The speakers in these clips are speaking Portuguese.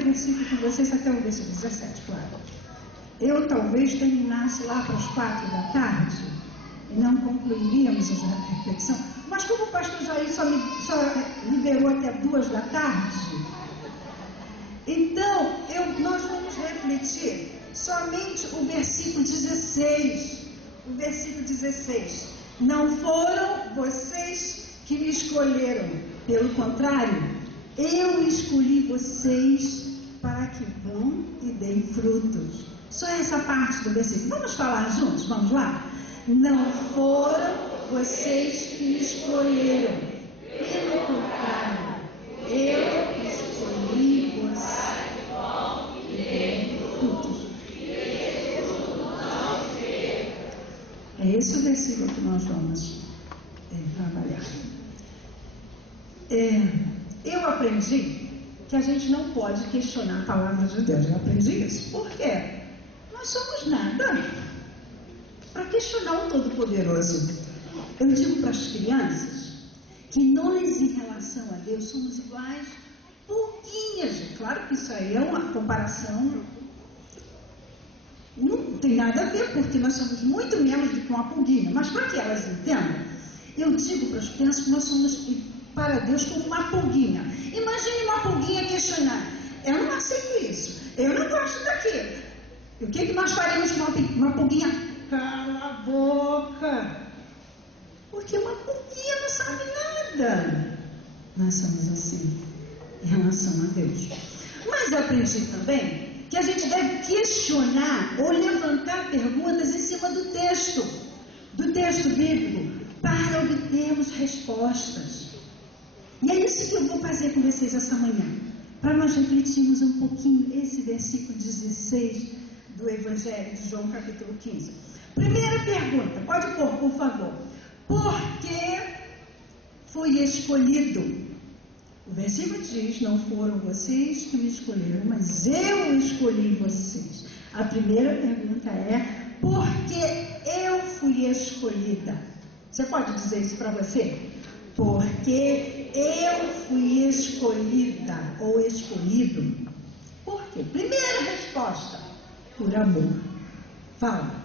o versículo com vocês até o versículo 17, claro. Eu talvez terminasse lá para as 4 da tarde e não concluiríamos essa reflexão, mas como o pastor Jair só liberou até 2 da tarde, então nós vamos refletir somente o versículo 16. O versículo 16. Não foram vocês que me escolheram, pelo contrário, eu escolhi vocês para que vão e deem frutos. Só essa parte do versículo. Vamos falar juntos? Vamos lá? Não foram vocês que me escolheram, pelo contrário, eu escolhi vocês e deem frutos. É esse o versículo que nós vamos trabalhar. Eu aprendi que a gente não pode questionar a palavra de Deus. Eu aprendi isso. Por quê? Nós somos nada para questionar o Todo-Poderoso. Eu digo para as crianças que nós, em relação a Deus, somos iguais pouquinhas. Claro que isso aí é uma comparação, não tem nada a ver, porque nós somos muito menos do que uma pulguinha. Mas para que elas entendam, eu digo para as crianças que nós somos para Deus como uma pulguinha. Imagine uma pulguinha questionar: eu não aceito isso, eu não gosto daquilo. E o que nós faremos com uma pulguinha? Cala a boca! Porque uma pulguinha não sabe nada. Nós somos assim em relação a Deus. Mas eu aprendi também que a gente deve questionar ou levantar perguntas em cima do texto bíblico, para obtermos respostas. E é isso que eu vou fazer com vocês essa manhã, para nós refletirmos um pouquinho esse versículo 16 do Evangelho de João, capítulo 15. Primeira pergunta, pode pôr, por favor. Por que fui escolhido? O versículo diz: não foram vocês que me escolheram, mas eu escolhi vocês. A primeira pergunta é: por que eu fui escolhida? Você pode dizer isso para você? Porque eu fui escolhida ou escolhido. Por quê? Primeira resposta: por amor. Fala.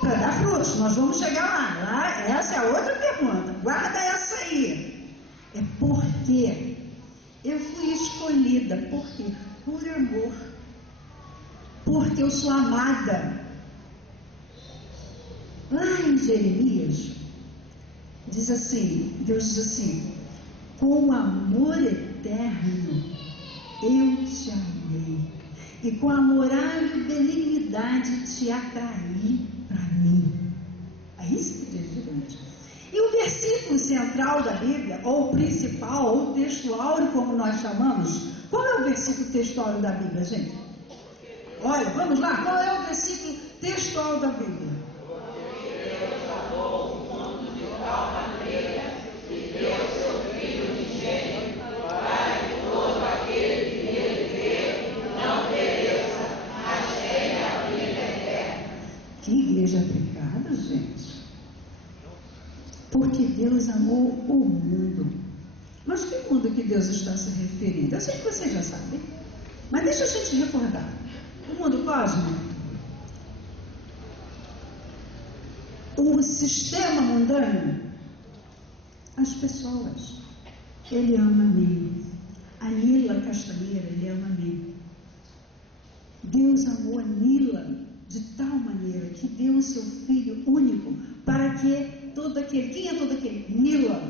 Para dar frutos, nós vamos chegar lá. Essa é a outra pergunta. Guarda essa aí. É porque eu fui escolhida. Por quê? Por amor. Porque eu sou amada. Lá em Jeremias, diz assim, Deus diz assim: com amor eterno eu te amei, e com amorável benignidade te atraí para mim. É isso que diz, gente. E o versículo central da Bíblia, ou principal, ou textual, como nós chamamos, qual é o versículo textual da Bíblia, gente? Olha, vamos lá, qual é o versículo textual da Bíblia? Que igreja pecada, gente. Porque Deus amou o mundo. Mas que mundo que Deus está se referindo? Eu sei que vocês já sabem, mas deixa a gente recordar. O mundo cósmico, o sistema mundano, as pessoas. Ele ama a mim. A Nila Castanheira, ele ama a mim. Deus amou a Nila de tal maneira que deu o seu Filho único, para que todo aquele, quem é todo aquele? Nila,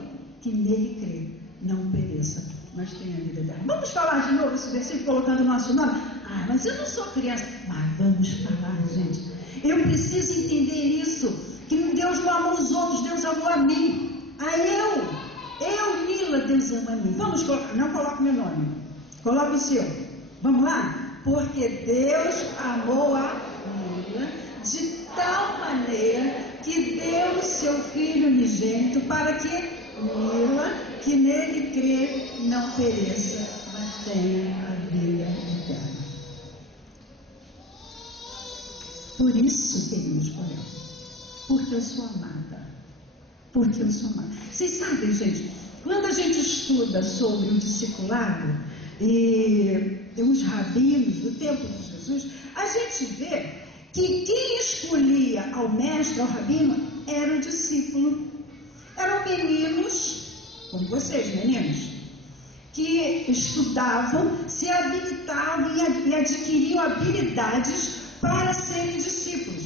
que nele crê, não pereça, mas tenha vida eterna. Vamos falar de novo esse versículo colocando o nosso nome? Ah, mas eu não sou criança. Mas vamos falar, gente. Eu preciso entender isso, que Deus não amou os outros, Deus amou a mim, a eu, Nila, Deus ama a mim. Vamos colocar, não coloque meu nome, coloque o seu. Vamos lá? Porque Deus amou a Nila de tal maneira que deu o seu Filho unigênito, para que Nila, que nele crê, não pereça, mas tenha a vida eterna. Por isso que Ele me escolheu. Porque eu sou amada. Porque eu sou amada. Vocês sabem, gente, quando a gente estuda sobre o discipulado, e os rabinos do tempo de Jesus, a gente vê que quem escolhia ao mestre, ao rabino, era o discípulo. Eram meninos, como vocês, meninos, que estudavam, se habilitavam e adquiriam habilidades para serem discípulos.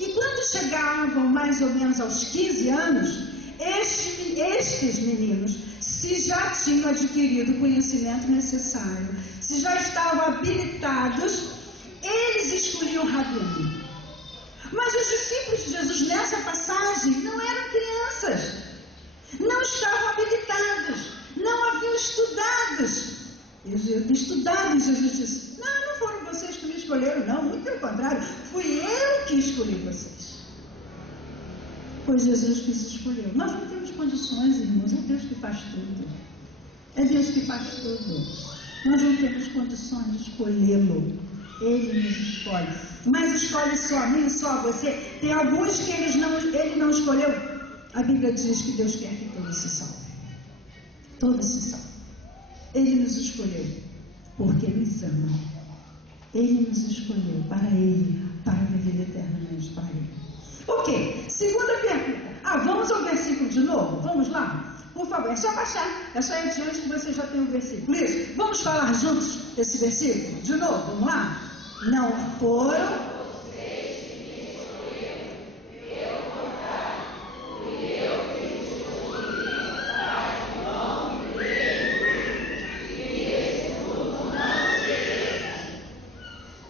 E quando chegavam mais ou menos aos 15 anos, estes meninos, se já tinham adquirido o conhecimento necessário, se já estavam habilitados, eles escolhiam o rabino. Mas os discípulos de Jesus nessa passagem não eram crianças, não estavam habilitados, não haviam estudado. Jesus disse: não foram vocês que me escolheram, não, muito pelo contrário, fui eu que escolhi vocês. Foi Jesus que se escolheu. Nós não temos condições, irmãos, é Deus que faz tudo. É Deus que faz tudo. Nós não temos condições de escolhê-lo. Ele nos escolhe. Mas escolhe só a mim, só a você. Tem alguns que ele não escolheu. A Bíblia diz que Deus quer que todos se salvem. Todos se salvem. Ele nos escolheu porque nos ama. Ele nos escolheu para Ele, para viver eternamente para Ele. Ok, segunda pergunta. Vamos ao versículo de novo? Vamos lá? Por favor, é só baixar. É só ir adiante que você já tem o versículo. Isso. Vamos falar juntos esse versículo? De novo, vamos lá? Não foram...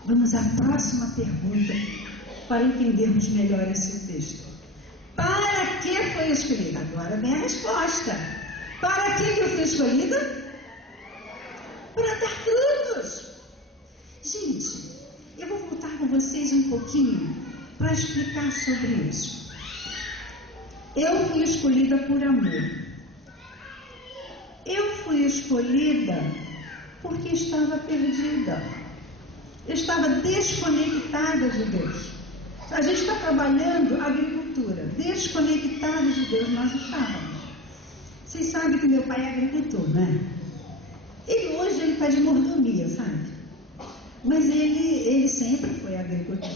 Vamos à próxima pergunta para entendermos melhor esse texto. Para que foi escolhida? Agora vem a resposta. Para que eu fui escolhida? Para dar frutos. Gente, eu vou voltar com vocês um pouquinho para explicar sobre isso. Eu fui escolhida por amor. Eu fui escolhida porque estava perdida. Eu estava desconectada de Deus. A gente está trabalhando agricultura, desconectados de Deus nós estávamos. Vocês sabem que meu pai é agricultor, né? E hoje ele está de mordomia, sabe? Mas ele sempre foi agricultor.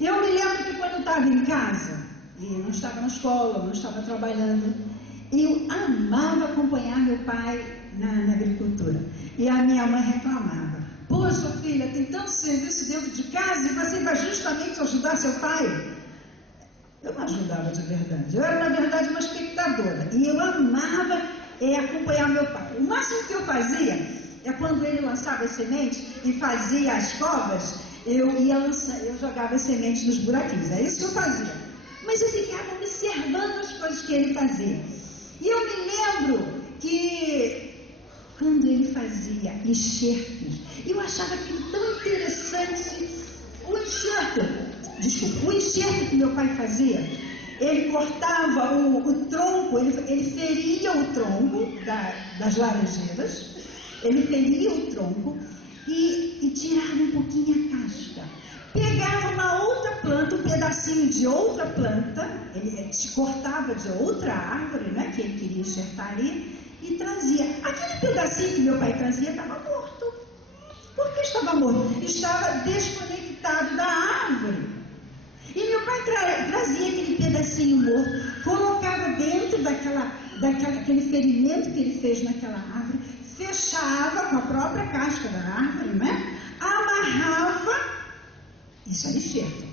Eu me lembro que quando eu estava em casa, e não estava na escola, não estava trabalhando, eu amava acompanhar meu pai na agricultura. E a minha mãe reclamava: poxa filha, tem tanto serviço dentro de casa e você vai justamente ajudar seu pai? Eu não ajudava de verdade. Eu era, na verdade, uma espectadora. E eu amava acompanhar meu pai. O máximo que eu fazia é quando ele lançava as sementes e fazia as covas, eu jogava as sementes nos buraquinhos. É isso que eu fazia. Mas eu ficava observando as coisas que ele fazia. E eu me lembro que quando ele fazia enxertos, eu achava aquilo tão interessante. O enxerto que meu pai fazia, ele cortava o tronco, ele feria o tronco das laranjeiras, ele feria o tronco e tirava um pouquinho a casca. Pegava uma outra planta, um pedacinho de outra planta, ele cortava de outra árvore, né, que ele queria enxertar ali, e trazia. Aquele pedacinho que meu pai trazia estava morto. Por que estava morto? Estava desconectado da árvore. E meu pai trazia aquele pedacinho morto, colocava dentro daquele ferimento que ele fez naquela árvore, fechava com a própria casca da árvore, né? Amarrava, isso era enxerto.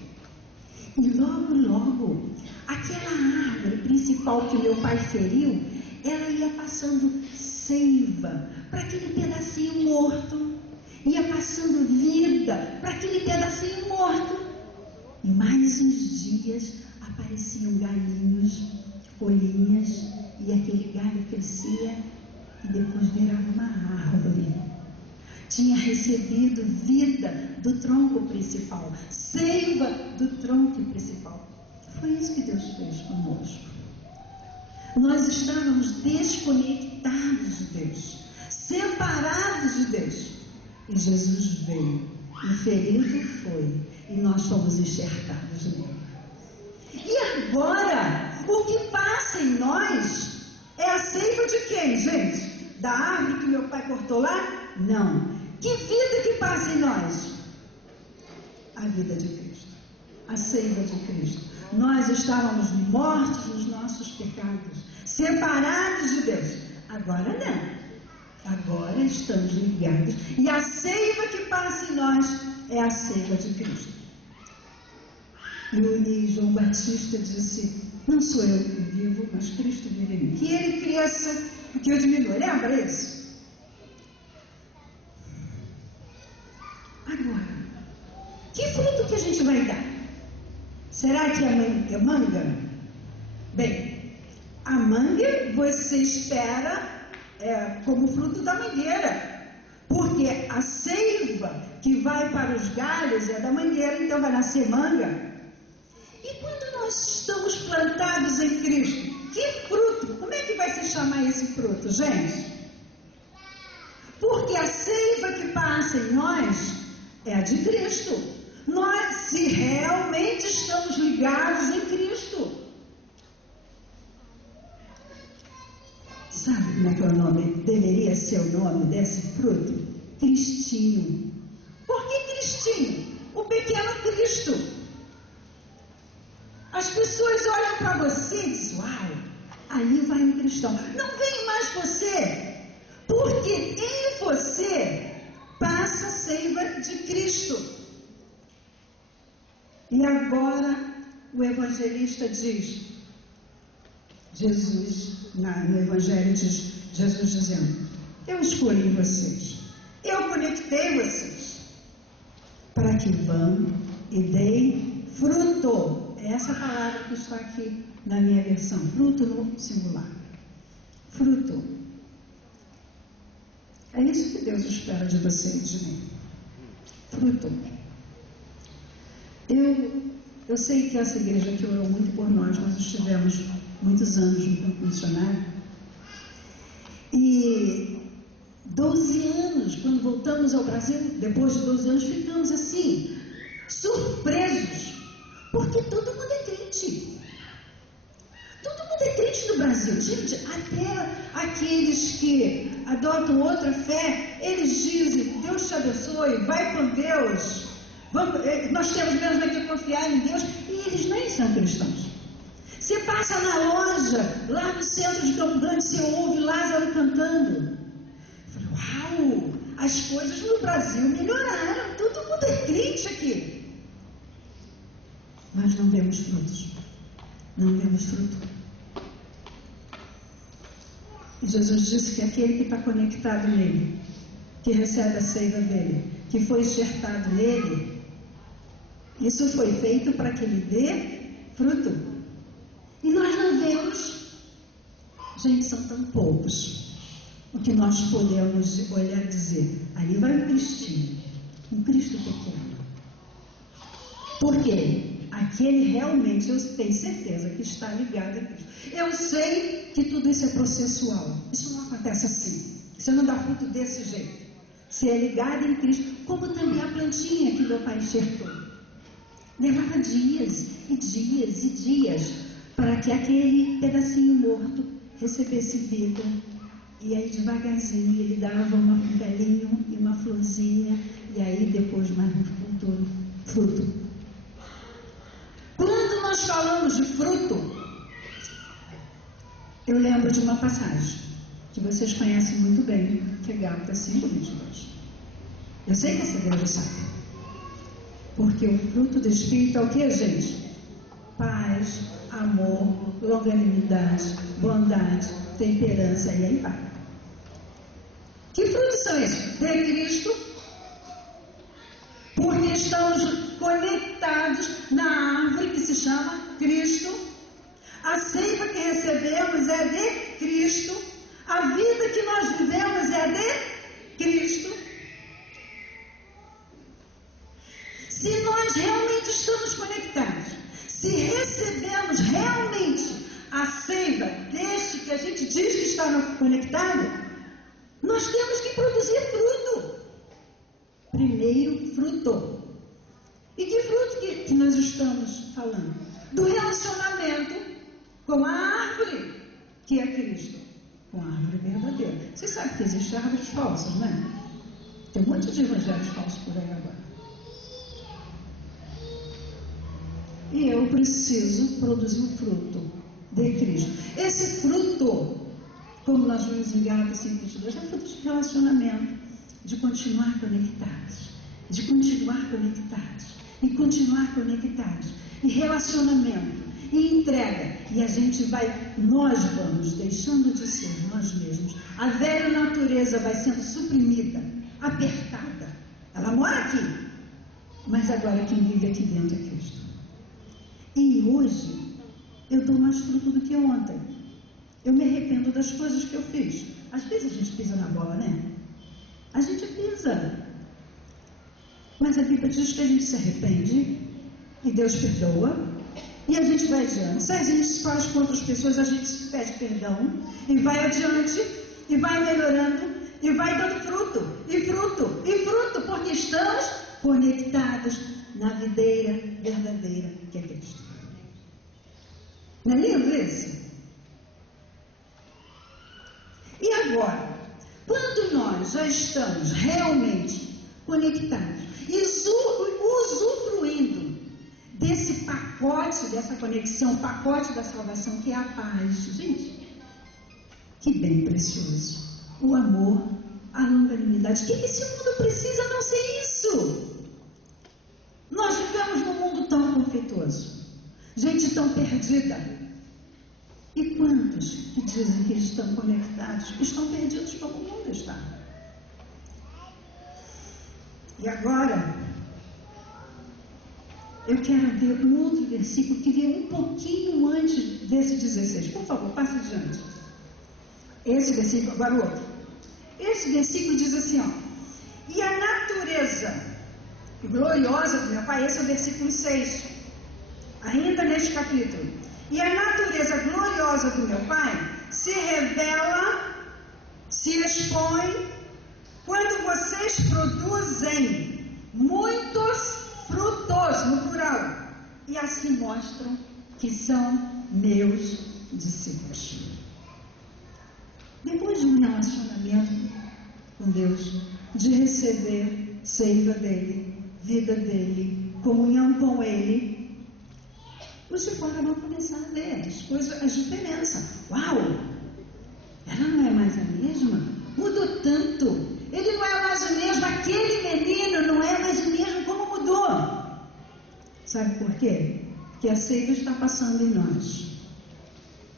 E logo, aquela árvore principal que meu pai feriu, ela ia passando seiva para aquele pedacinho morto, ia passando vida para aquele pedacinho morto. E mais uns dias apareciam galinhos, folhinhas, e aquele galho crescia e depois virava uma árvore. Tinha recebido vida do tronco principal, seiva do tronco principal. Foi isso que Deus fez conosco. Nós estávamos desconectados de Deus, separados de Deus. E Jesus veio, e ferido foi, e nós fomos enxertados nele. E agora, o que passa em nós é a seiva de quem, gente? Da árvore que meu pai cortou lá? Não. Que vida que passa em nós? A vida de Cristo, a seiva de Cristo. Nós estávamos mortos nos nossos pecados, separados de Deus. Agora não. Agora estamos ligados. E a seiva que passa em nós é a seiva de Cristo. E João Batista disse: não sou eu que vivo, mas Cristo vive em mim. Que ele cresça e que eu diminua. Lembra isso? Agora, que fruto que a gente vai dar? Será que é manga? Bem, a manga você espera como fruto da mangueira, porque a seiva que vai para os galhos é da mangueira, então vai nascer manga. E quando nós estamos plantados em Cristo, que fruto? Como é que vai se chamar esse fruto, gente? Porque a seiva que passa em nós é a de Cristo. Nós, se realmente estamos ligados em Cristo. Sabe como é que é o nome? Deveria ser o nome desse fruto? Cristinho. Por que Cristinho? O pequeno Cristo. As pessoas olham para você e dizem: uau, aí vai um cristão. Não vem mais você, porque em você passa a seiva de Cristo. E agora o evangelista diz, no evangelho diz, Jesus dizendo: eu escolhi vocês, eu conectei vocês, para que vão e deem fruto. É essa palavra que está aqui na minha versão, fruto no singular. Fruto. É isso que Deus espera de você e de mim. Fruto. Eu sei que essa igreja aqui orou muito por nós estivemos muitos anos no campo missionário. E 12 anos, quando voltamos ao Brasil, depois de 12 anos, ficamos assim, surpresos, porque todo mundo é crente. Todo mundo é crente no Brasil. Gente, até aqueles que adotam outra fé, eles dizem: Deus te abençoe, vai com Deus. Nós temos mesmo que confiar em Deus. E eles nem são cristãos. Você passa na loja, lá no centro de Campo Grande, você ouve Lázaro cantando. Eu falei: uau, as coisas no Brasil melhoraram. Todo mundo é crente aqui. Mas não vemos frutos. Não vemos fruto. E Jesus disse que aquele que está conectado nele, que recebe a seiva dele, que foi enxertado nele, isso foi feito para que ele dê fruto. E nós não vemos. Gente, são tão poucos. O que nós podemos olhar e dizer: ali vai um Cristinho, um Cristo pequeno. Por quê? Aquele realmente, eu tenho certeza que está ligado a Cristo. Eu sei que tudo isso é processual. Isso não acontece assim. Você não dá fruto desse jeito. Você é ligado em Cristo, como também a plantinha que meu pai enxertou. Levava dias e dias e dias para que aquele pedacinho morto recebesse vida. E aí devagarzinho ele dava um galinho e uma florzinha, e aí depois mais um fruto. Quando nós falamos de fruto, eu lembro de uma passagem que vocês conhecem muito bem, que é Gálatas 5:22. Eu sei que essa igreja sabe. Porque o fruto do Espírito é o que, gente? Paz, amor, longanimidade, bondade, temperança, e aí vai. Que frutos são esses? De Cristo. Porque estamos conectados na árvore que se chama Cristo. A seiva que recebemos é de Cristo. A vida que nós vivemos é de Cristo. Se nós realmente estamos conectados, se recebemos realmente a seiva deste que a gente diz que está conectado, nós temos que produzir fruto. Primeiro, fruto. E que fruto que nós estamos falando? Do relacionamento com a árvore, que é Cristo. Com a árvore verdadeira. Você sabe que existem árvores falsas, não é? Tem um monte de evangelhos falsos por aí agora. E eu preciso produzir o fruto de Cristo. Esse fruto, como nós vimos em Gálatas 5:22, é fruto de relacionamento, de continuar conectados, de continuar conectados, e continuar conectados, e relacionamento, e entrega, e a gente vai, nós vamos deixando de ser nós mesmos, a velha natureza vai sendo suprimida, apertada, ela mora aqui, mas agora quem vive aqui dentro é Cristo. E hoje eu dou mais fruto do que ontem. Eu me arrependo das coisas que eu fiz. Às vezes a gente pisa na bola, né? A gente pisa. Mas a Bíblia diz que a gente se arrepende e Deus perdoa e a gente vai adiante. Se a gente faz com outras pessoas, a gente pede perdão e vai adiante e vai melhorando e vai dando fruto e fruto e fruto, porque estamos conectados na videira verdadeira que é Cristo. Não é lindo isso? E agora, quando nós já estamos realmente conectados e usufruindo desse pacote, dessa conexão, pacote da salvação, que é a paz, gente, que bem precioso, o amor, a longanimidade, o que esse mundo precisa a não ser isso? Nós vivemos num mundo tão conflituoso, gente tão perdida. E quantos que dizem que estão conectados, estão perdidos como o mundo está? E agora, eu quero ver um outro versículo que vem um pouquinho antes desse 16. Por favor, passe adiante. Esse versículo, agora o outro. Esse versículo diz assim, ó: e a natureza gloriosa do meu Pai, esse é o versículo 6, ainda neste capítulo. E a natureza gloriosa do meu Pai se revela, se expõe, quando vocês produzem muitos frutos, no plural, e assim mostram que são meus discípulos. Depois de um relacionamento com Deus, de receber seiva dele, vida dele, comunhão com ele, você pode não começar a ver as coisas, as diferenças. Uau! Ela não é mais a mesma? Mudou tanto. Ele não é mais o mesmo. Aquele menino não é mais o mesmo. Como mudou? Sabe por quê? Porque a seiva está passando em nós.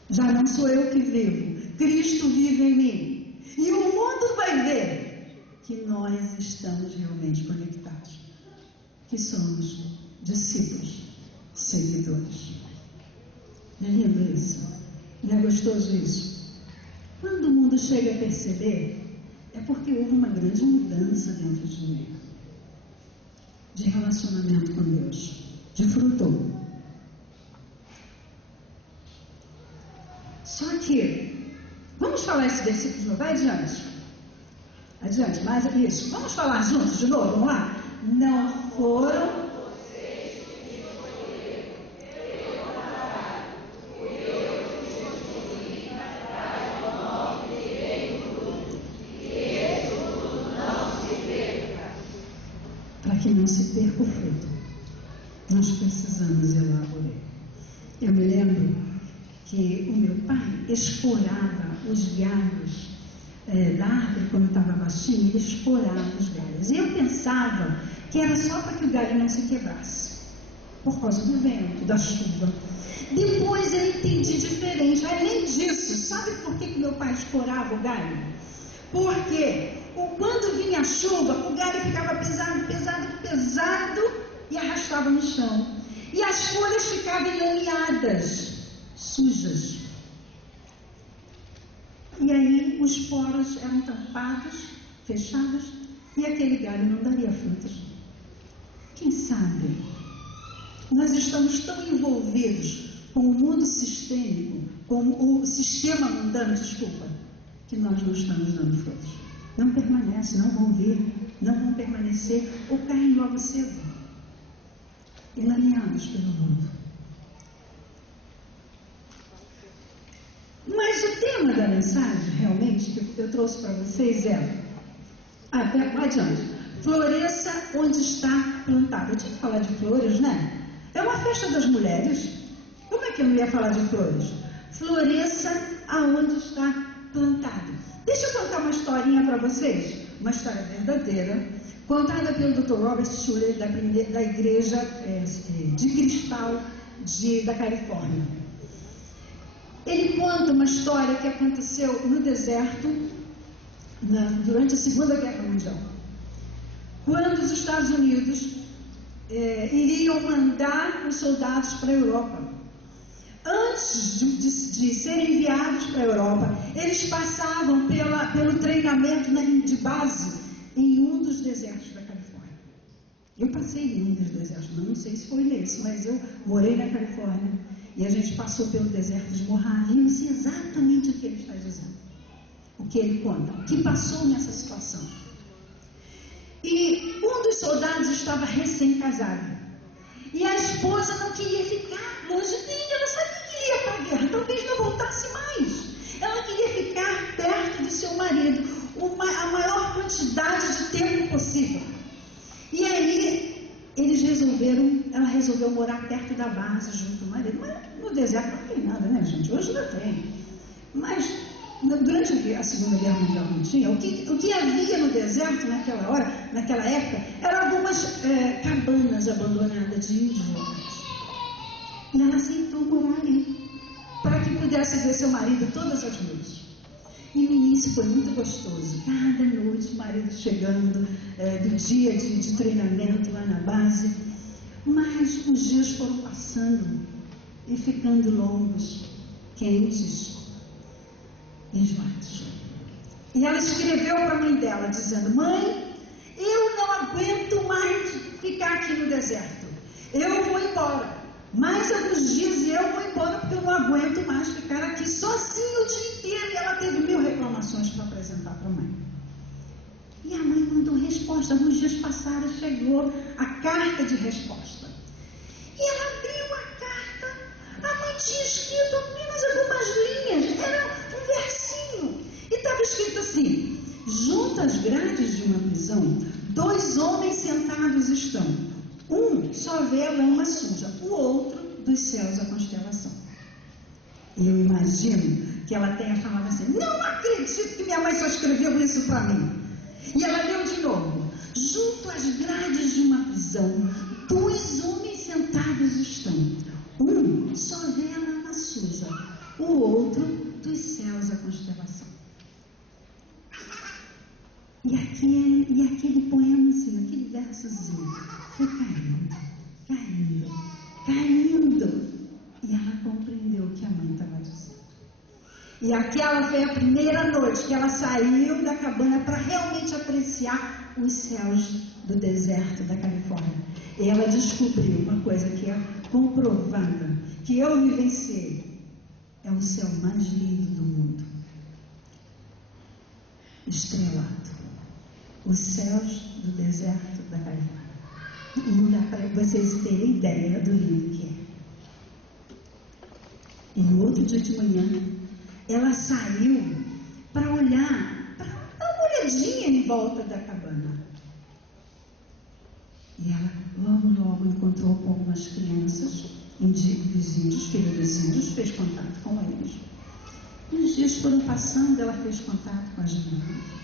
Já não sou eu que vivo. Cristo vive em mim. E o mundo vai ver que nós estamos realmente conectados. Que somos discípulos, seguidores. Não é lindo isso? Não é gostoso isso? Quando o mundo chega a perceber, é porque houve uma grande mudança dentro de mim, de relacionamento com Deus, de fruto. Só que, vamos falar esse versículo de novo, vai adiante. Adiante, mais isso. Vamos falar juntos de novo, vamos lá? Não foram que não se perca o fruto. Nós precisamos zelar por ele. Eu me lembro que o meu pai esporava os galhos da árvore quando estava baixinho, ele esporava os galhos. E eu pensava que era só para que o galho não se quebrasse, por causa do vento, da chuva. Depois eu entendi diferente. Além disso, sabe por que meu pai esporava o galho? Porque quando vinha a chuva, o galho ficava pesado, pesado, pesado e arrastava no chão. E as folhas ficavam enlameadas, sujas. E aí os poros eram tampados, fechados, e aquele galho não daria frutos. Quem sabe? Nós estamos tão envolvidos com o mundo sistêmico, com o sistema mundano, que nós não estamos dando frutos. Não permanece, não vão vir, não vão permanecer, ou caem logo cedo, enlameados pelo mundo. Mas o tema da mensagem, realmente, que eu trouxe para vocês é: Até mais adiante. Floresça onde está plantada. Eu tinha que falar de flores, né? É uma festa das mulheres. Como é que eu não ia falar de flores? Floresça aonde está plantado. Deixa eu contar uma historinha para vocês. Uma história verdadeira, contada pelo Dr. Robert Schuller, da Igreja de Cristal da Califórnia. Ele conta uma história que aconteceu no deserto durante a Segunda Guerra Mundial, quando os Estados Unidos iriam mandar os soldados para a Europa. Antes de serem enviados para a Europa, eles passavam pelo treinamento de base em um dos desertos da Califórnia. Eu passei em um dos desertos, não sei se foi nesse, mas eu morei na Califórnia e a gente passou pelo deserto de Mojave e eu sei exatamente o que ele está dizendo, o que ele conta, o que passou nessa situação. E um dos soldados estava recém-casado e a esposa não queria ficar longe dele. Ela sabia que ele ia para a guerra, talvez não voltasse mais. Ela queria ficar perto do seu marido a maior quantidade de tempo possível. E aí ela resolveu morar perto da base junto ao marido. Mas no deserto não tem nada, né, gente? Hoje não tem. Mas durante a Segunda Guerra Mundial não tinha. O que havia no deserto naquela época, eram algumas cabanas abandonadas de índios locais. E ela aceitou morar ali, para que pudesse ver seu marido todas as noites. E no início foi muito gostoso. Cada noite o marido chegando do dia de treinamento lá na base. Mas os dias foram passando e ficando longos, quentes, enjoados. E ela escreveu para a mãe dela, dizendo: mãe, eu não aguento mais ficar aqui no deserto. Eu vou embora. Mais alguns dias eu vou embora, porque eu não aguento mais ficar aqui sozinha o dia inteiro. E ela teve 1000 reclamações para apresentar para a mãe. E a mãe mandou resposta. Alguns dias passaram, chegou a carta de resposta. E ela abriu a carta. A mãe tinha escrito apenas algumas linhas. Era um versinho. E estava escrito assim: junto às grades de uma prisão, 2 homens sentados estão. Um só vê a lama suja, o outro dos céus a constelação. Eu imagino que ela tenha falado assim: não acredito que minha mãe só escreveu isso para mim. E ela leu de novo: junto às grades de uma prisão, 2 homens sentados estão. Um só vê a lama suja, o outro dos céus a constelação. E aquele poemazinho, aquele versozinho, foi caindo. E ela compreendeu o que a mãe estava dizendo. E aquela foi a primeira noite que ela saiu da cabana para realmente apreciar os céus do deserto da Califórnia. E ela descobriu uma coisa que é comprovada, que eu vivenciei: é o céu mais lindo do mundo. Estrelado. Os céus do deserto da Califórnia. Não dá para vocês terem ideia do lindo que é. E no outro dia de manhã, ela saiu para olhar, para dar uma olhadinha em volta da cabana. E ela logo encontrou com algumas crianças, vizinhos, filhos dos índios, fez contato com eles. E os dias foram passando, ela fez contato com as irmãs.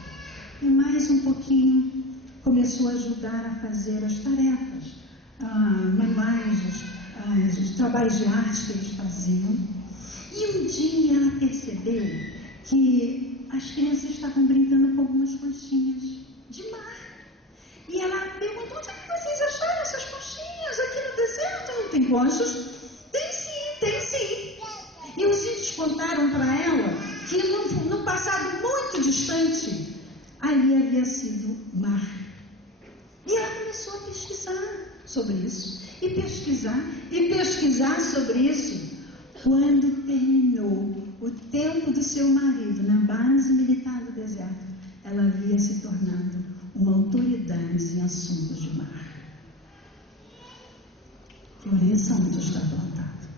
E mais um pouquinho começou a ajudar a fazer as tarefas, manuais, os trabalhos de arte que eles faziam. E um dia ela percebeu que as crianças estavam brincando com algumas conchinhas de mar. E ela perguntou: onde é que vocês acharam essas conchinhas? Aqui no deserto não tem conchas? Tem sim. E os índios contaram para ela que num passado muito distante, ali havia sido mar. E ela começou a pesquisar sobre isso. E pesquisar sobre isso. Quando terminou o tempo do seu marido na base militar do deserto, ela havia se tornado uma autoridade em assuntos de mar. Floresça onde está plantado.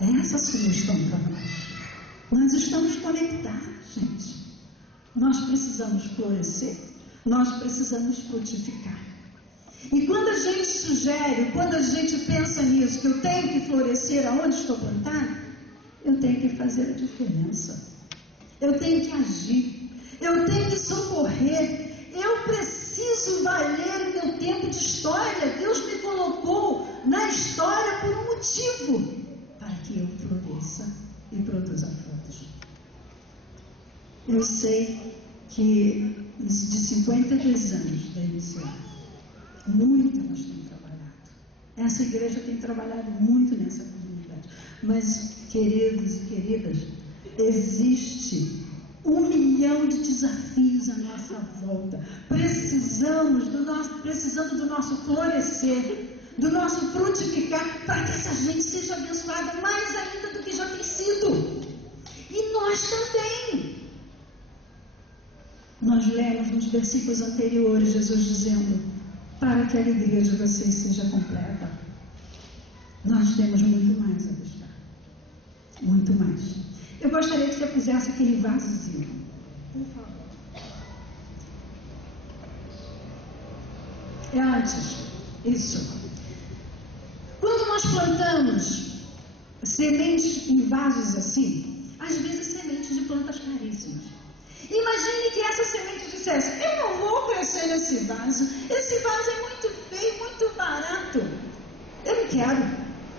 Essa é a sugestão para nós. Nós estamos conectados, gente. Nós precisamos florescer, nós precisamos frutificar. E quando a gente sugere, quando a gente pensa nisso, que eu tenho que florescer aonde estou plantado, eu tenho que fazer a diferença. Eu tenho que agir. Eu tenho que socorrer. Eu preciso valer o meu tempo de história. Deus me colocou na história por um motivo, para que eu floresça e produza frutos. Eu sei que de 52 anos da MCA, muito nós temos trabalhado. Essa igreja tem trabalhado muito nessa comunidade. Mas, queridos e queridas, existe 1 milhão de desafios à nossa volta. Precisando do nosso florescer, do nosso frutificar, para que essa gente seja abençoada mais ainda do que já tem sido. E nós também. Nós lemos nos versículos anteriores Jesus dizendo: para que a alegria de vocês seja completa. Nós temos muito mais a buscar. Muito mais. Eu gostaria que você pusesse aquele vasozinho, por favor. É antes. Isso. Quando nós plantamos sementes em vasos assim, às vezes sementes de plantas caríssimas. Imagine que essa semente dissesse: eu não vou crescer nesse vaso. Esse vaso é muito feio, muito barato. Eu não quero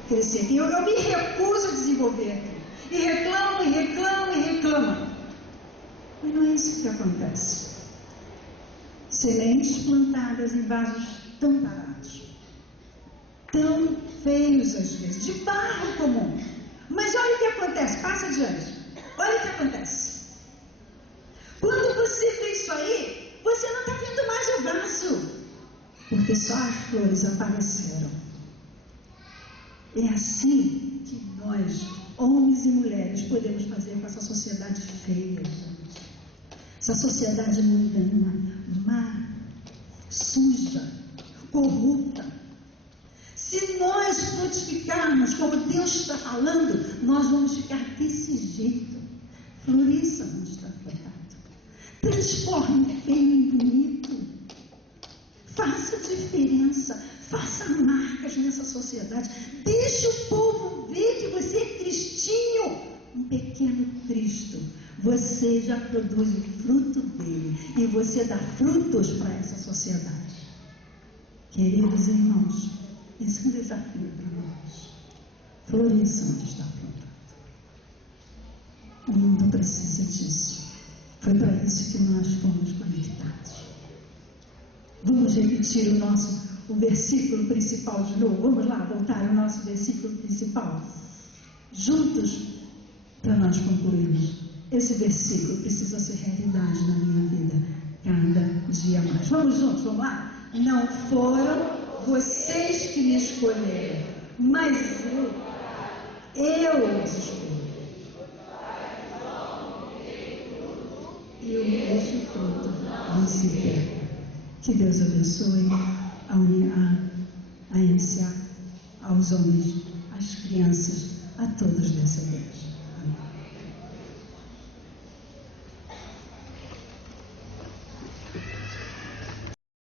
crescer aqui. Eu me recuso a desenvolver aqui. E reclamo, e reclamo, e reclamo. Mas não é isso que acontece. Sementes plantadas em vasos tão baratos, tão feios às vezes, de barro comum. Mas olha o que acontece, passa adiante. Olha o que acontece. Quando você vê isso aí, você não está vendo mais o vaso, porque só as flores apareceram. É assim que nós, homens e mulheres, podemos fazer com essa sociedade feia, gente. Essa sociedade mundana, má, suja, corrupta. Se nós frutificarmos como Deus está falando, nós vamos ficar desse jeito. Floresça onde está plantado. Transforme feio em bonito. Faça diferença. Faça marcas nessa sociedade. Deixe o povo ver que você é cristinho. Um pequeno Cristo. Você já produz o fruto dele. E você dá frutos para essa sociedade. Queridos irmãos, esse é um desafio para nós. Floresça onde está plantado. O mundo precisa disso. Foi para isso que nós fomos conectados. Vamos repetir o versículo principal de novo. Vamos lá, voltar ao nosso versículo principal. Juntos, para nós concluirmos. Esse versículo precisa ser realidade na minha vida, cada dia mais. Vamos juntos, vamos lá? Não foram vocês que me escolheram, mas eu os escolhi. E o meu fruto não se perde. Que Deus abençoe a MCA, aos homens, às crianças, a todos dessa igreja.